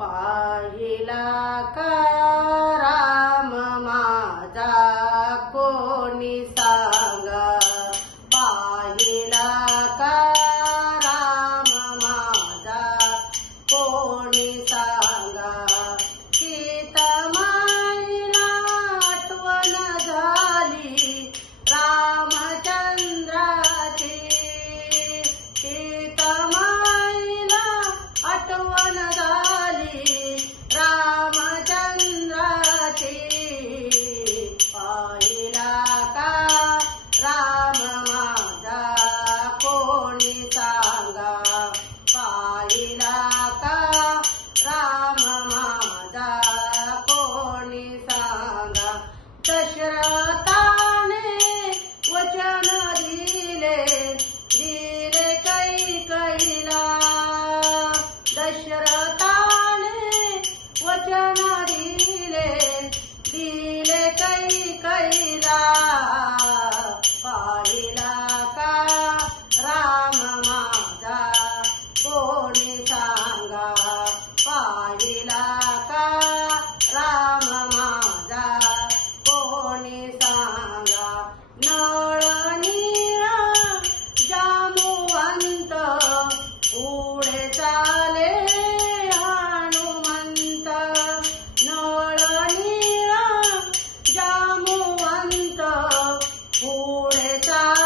पाहिला का राम मा চা